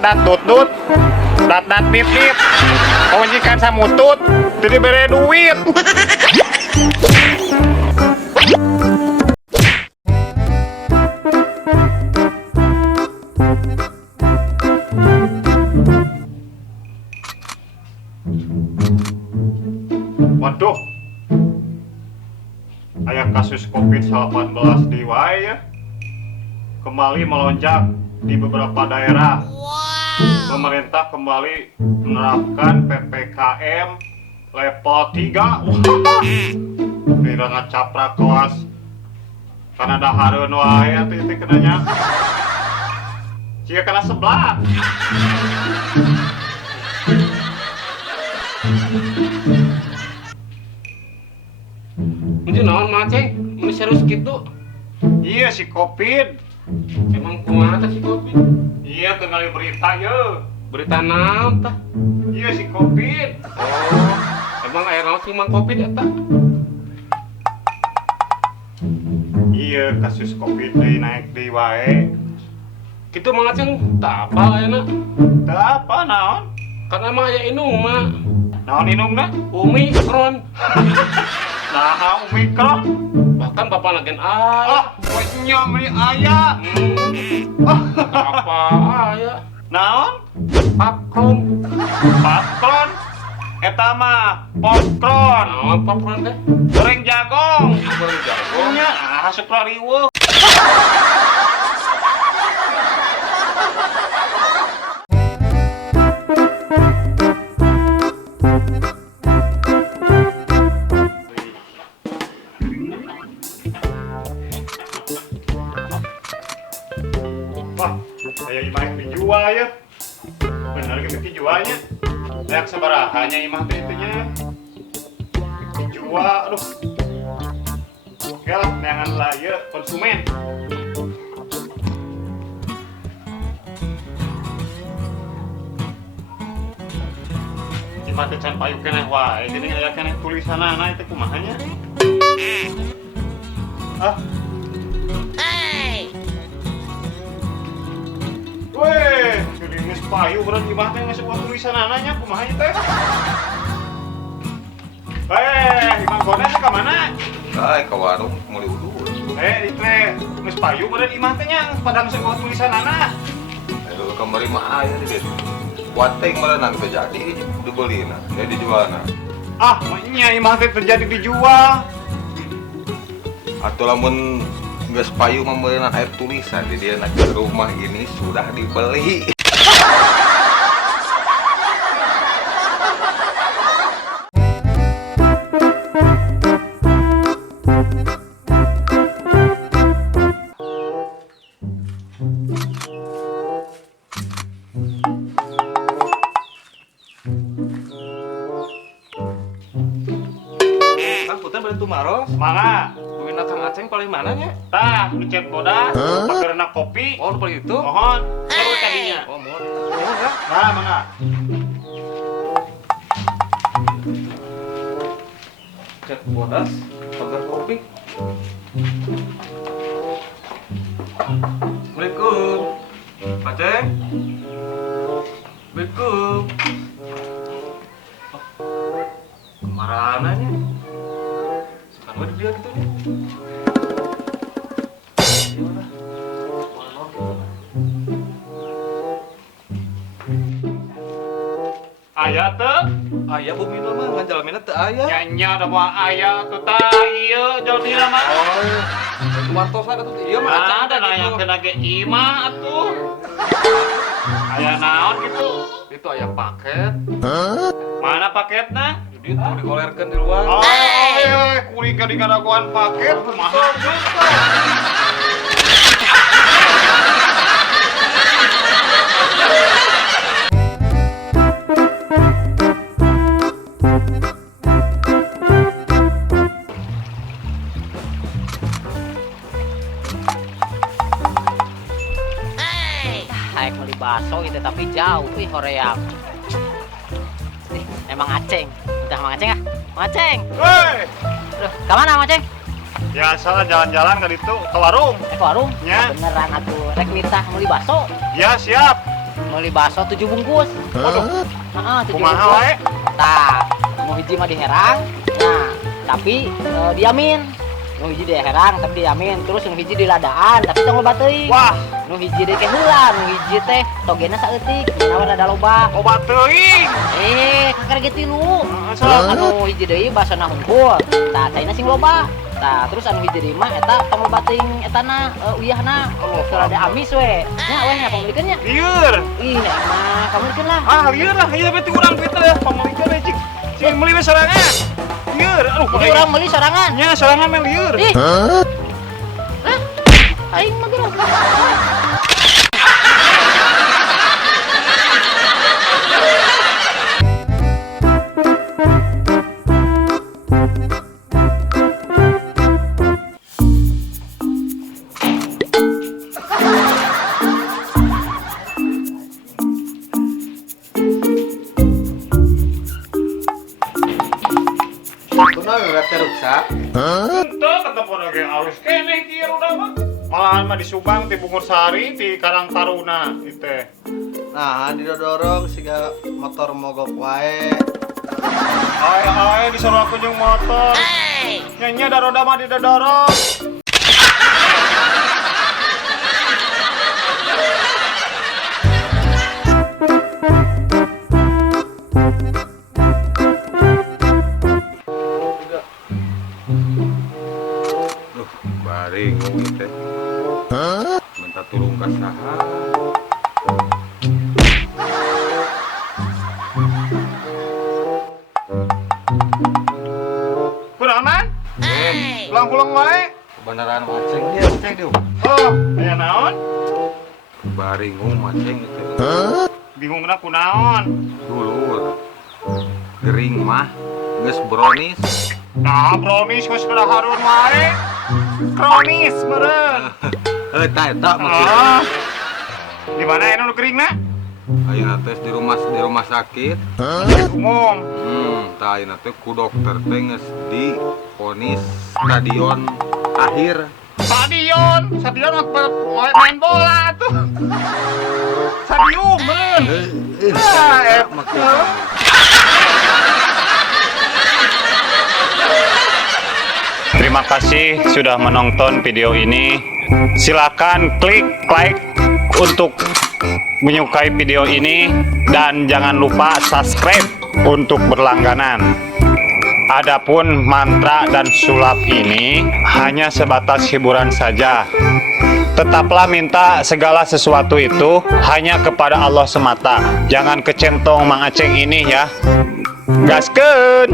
Dat tut tut. Dat nip nip. Majikan samutut. Jadi bere duit. Waduh, aya kasus COVID-19 di wae ya. Kembali melonjak di beberapa daerah. Pemerintah kembali menerapkan PPKM level 3. Kira ngacaprak kelas. Karena dahareun wae titik kenanya. Jika kena sebelah. Itu naon maceng? Ini serius gitu? Iya si COVID. Emang kumaha si COVID? Iya kenali berita ya. Berita naon tah? Iya si COVID. Oh, emang aya naon sih mang COVID eta? Iya kasus COVID naik di wae. Kitu maceng tah apa ayeuna? Teu apa naon? Karena emang aya inung mah. Naon inungna? Omikron. Nah Omikron. Bahkan bapak nagen aya. Pokoknya meni aya. Apa aya? Naon? Papkron. Papkron. Eta mah poskron. Naon papkron teh? Goreng jagong. Goreng jago. Nya asup riweuh. Wah, saya imah dijual ya. Bener gitu dijualnya. Lihat sabarahannya imah teh itunya. Dijual, aduh. Oke lah, neangan lah ya konsumen. Imah teh can payu keneh wae, jadi aya keneh tulisanana itu kumahanya. Ah. Weh, gerimis payu berat imah teh ngasih buat tulisan ananya kumaha ieu teh. Imah Gones ka mana? Ay, ke warung mulai udul. Itu teh geus payu berat imah teh nya padang ngasih buat tulisan ana. Ayo kembali mah aya di ditu. Wateng merenang terjadi dibelina, jadi dijualna. Ah, nya imah teh terjadi dijual. Atuh lamun geus payu memberikan air tulisan di dia nak rumah ini sudah dibeli. Kang Putra bari tumaros. Mangga. Duwina Kang Aceng paling mananya? Tah, dicet bodas, pagerna kopi. Oh, paling itu? Mohon. Terus tadinya. Oh, mohon. Mohon ya. Nah, mangga. Cek bodas, pagar kopi. Assalamualaikum. Aceng. Assalamualaikum. Kemarananya? Sekarang udah dia gitu nih. Gimana? Aya teh? Ayah bumi mah ngajalamina teu aya. Nya ada mah aya tuh tah ieu jodina mah. Oh, wartosan atuh ieu mah Aceng Ada teh yang gitu. kena ge imah atuh. Aya naon gitu? Itu aya paket. Mana paketna? Jadi itu digolerkeun di luar. Oh, kuring ka digadagoan paket kumaha juga. Aek beli bakso gitu tapi jauh wih hoream. Nih, emang Aceng. Udah Mang Aceng ah. Mang Aceng. Woi, Aduh, ke mana Mang Aceng? biasa jalan-jalan ke warung. Ke warung? Nya. Beneran atuh rek nitah meuli bakso. Ya siap. meuli baso 7 bungkus. Waduh, 7 kumaha bungkus. wae? Tah, nu hiji mah diherang. Nah, tapi diamin. Nu hiji diherang tapi diamin. Terus nu hiji diladaan tapi tong loba teuing. Wah, Nu hiji di heula, nu hiji teh togena saeutik, naon ada loba. obat teuing. Kakar ge tilu. Sok. Anu hiji deui basana hungkul. Tah, caina sing loba. Tah, terus anu hiji deui mah eta tong loba teuing etana uyahna. Keur ada amis we. Nya weh nya pamulikeun nya. Lieur. Ih, emang pamulikeun lah. Ah, lieur lah. Ieu berarti urang pinter ya. Pamulikeun we cik. Cing meuli we sorangan. Lieur. Aduh, Jadi urang meuli sorangan. nya sorangan mah lieur. Ih. Hah? Aing mah geus. Kunaon geura teh rusak? Henteu ketepun lagi alus keneh kieu ruda mah. Malahan mah di Subang di Bungur Sari di Karang Taruna teh. Nah, didorong siga motor mogok wae. Ae disuruh aku jeung motor. Nyanyi ada roda mah didorong. Duh, bari ngomong teh. Minta tulung ka saha? Kurang aman? Pulang-pulang wae. Kebenaran maceng dia, cek dia. Oh, aya naon? Bari ngomong maceng itu. Bingung na kunaon. Dulur. Gering mah geus bronis. Nah, brownies geus kadahareun wae. Kronis meureun. Eta maksudnya. Ah. Di mana anu nu keringna? Ayeuna teh di rumah sakit. Umum. Tah ayeuna teh ku dokter teh geus divonis stadion akhir. Stadion mah main bola tuh. Stadium meureun. Maksudnya. Terima kasih sudah menonton video ini. Silakan klik like untuk menyukai video ini dan jangan lupa subscribe untuk berlangganan. Adapun mantra dan sulap ini hanya sebatas hiburan saja. Tetaplah minta segala sesuatu itu hanya kepada Allah semata. Jangan kecentong Mang Aceng ini ya. Gaskeun.